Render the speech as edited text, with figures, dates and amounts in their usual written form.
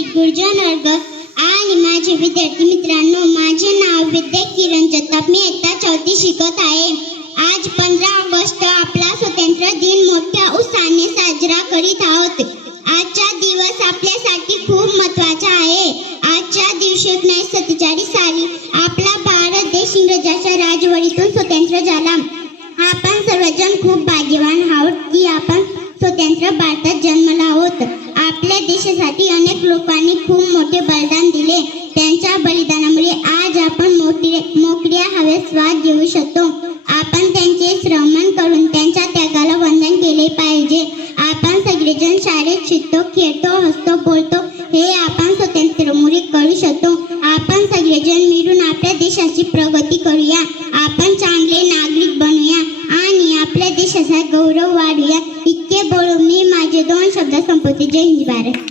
विद्यार्थी गुरुजन वर्ग आणि माझे विद्यार्थी मित्रांनो, माझे नाव विद्या किरण जगताप. मी इयत्ता 4थी शिकत आहे. आज 15 ऑगस्ट आपला स्वातंत्र्य दिन मोठ्या उत्साहाने साजरा करीत आहोत. आजचा दिवस आपल्यासाठी खूप महत्त्वाचा आहे. आजच्या दिवशी 1947 साली आपला भारत देश इंग्रजांच्या राजवटीतून स्वतंत्र झाला. आपण सर्वजण खूप भाग्यवान आहोत की आपण स्वतंत्र भारतात जन्मला आहोत. आपल्या देशासाठी अनेक लोकांनी खूप मोठे बलिदान दिले. त्यांच्या बलिदानामुळे आज आपण मोकळ्या हवेत श्वास घेऊ शकतो. आपण त्यांचे श्रमण करून त्यांच्या त्यागाला वंदन केले पाहिजे. आपण सगळेजण शाळेत शिकतो, खेळतो, हसतो, बोलतो, हे आपण स्वातंत्र्यामुळे करू शकतो. आपण सगळेजण मिळून आपल्या देशाची प्रगती करूया. आपण चांगले नागरिक बनूया आणि आपल्या देशाचा गौरव वाढूया. इतके बोलून मी माझे 2 शब्द संपवते. जय हिंद भारत.